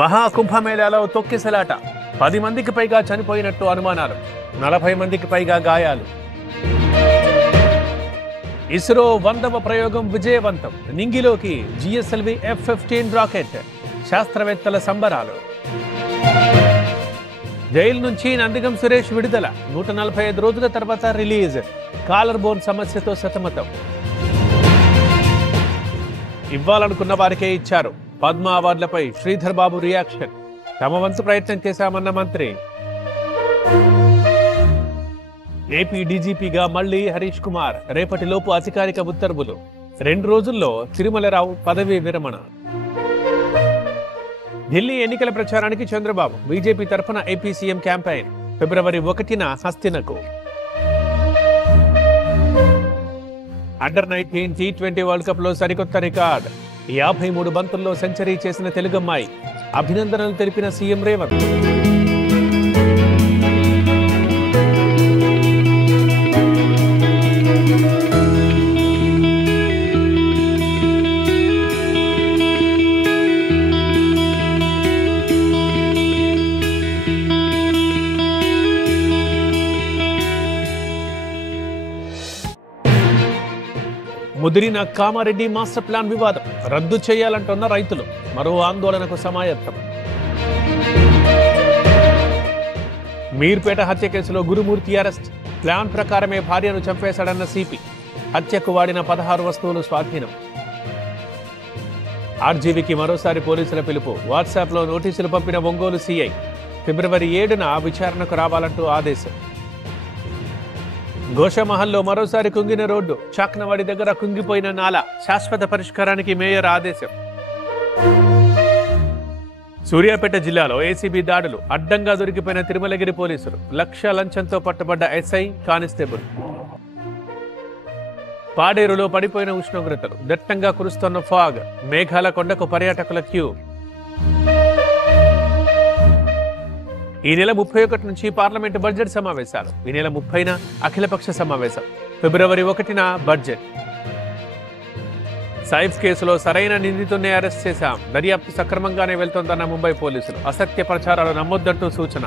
మహాకుంభమేళాలో తొక్కిసలాట 10 మందికి పైగా చనిపోయినట్టు అనుమానాలు 40 మందికి పైగా గాయాలు. ఇస్రో 100వ ప్రయోగం విజయవంతం. నింగిలోకి జిఎస్ఎల్వి F-15 రాకెట్. శాస్త్రవేత్తల సంబరాలు. జైలు నుంచి నందిగం సురేష్ విడుదల. 145 రోజుల తర్వాత రిలీజ్. కాలర్ బోన్ సమస్యతో సతమతం. ఇవ్వాలనుకున్న వారికే ఇచ్చారు. పద్మ అవార్డులపై శ్రీధర్ బాబు రియాక్షన్. తమ వంతు ప్రయత్నం చేశామన్న మంత్రి. ఏపీ డీజీపీగా మళ్లీ హరీష్ కుమార్. రేపటిలోపు అధికారిక ఉత్తర్వులు. 2 రోజుల్లో తిరుమలరావు పదవీ విరమణ. ఢిల్లీ ఎన్నికల ప్రచారానికి చంద్రబాబు. బీజేపీ తరఫున ఏపీ సీఎం క్యాంపెయిన్. ఫిబ్రవరి 1న హస్తినకు. అండర్-19 T20 వరల్డ్ కప్ లో సరికొత్త రికార్డ్. 53 బంతుల్లో సెంచరీ చేసిన తెలుగమ్మాయి. అభినందనలు తెలిపిన సీఎం రేవంత్. ముదిరిన కామారెడ్డి మాస్టర్ ప్లాన్ వివాదం. రద్దు చేయాలంటున్న రైతులు. మరో ఆందోళనకు సమాయత్తం. మీర్పేట హత్య కేసులో గురుమూర్తి అరెస్ట్. ప్లాన్ ప్రకారమే భార్యను చంపేశాడన్న సిపి. హత్యకు వాడిన 16 వస్తువులు స్వాధీనం. ఆర్జీవీకి మరోసారి పోలీసుల పిలుపు. వాట్సాప్లో నోటీసులు పంపిన ఒంగోలు సీఐ. ఫిబ్రవరి 7న విచారణకు రావాలంటూ ఆదేశం. గోషమహల్లో మరోసారి కుంగిన రోడ్డు. చాక్నవాడి దగ్గర కుంగిపోయిన నాల. శాశ్వత పరిష్కారానికి మేయర్ ఆదేశం. సూర్యాపేట జిల్లాలో ఏసీబీ దాడులు. అడ్డంగా దొరికిపోయిన తిరుమలగిరి పోలీసులు. 1,00,000 లంచంతో పట్టుబడ్డ ఎస్ఐ, కానిస్టేబుల్. పాడేరులో పడిపోయిన ఉష్ణోగ్రతలు. దట్టంగా కురుస్తున్న ఫాగ్. మేఘాల కొండకు పర్యాటకుల క్యూ. ఈ నెల 31 నుంచి పార్లమెంటు బడ్జెట్ సమావేశాలు. ఈ నెల 30న అఖిలపక్ష సమావేశం. ఫిబ్రవరి 1న బడ్జెట్. సైఫ్ కేసులో సరైన నిందితుడిని అరెస్ట్ చేశాం. దర్యాప్తు సక్రమంగానే వెళ్తోందన్న ముంబై పోలీసులు. అసత్య ప్రచారాలు నమ్మొద్దంటూ సూచన.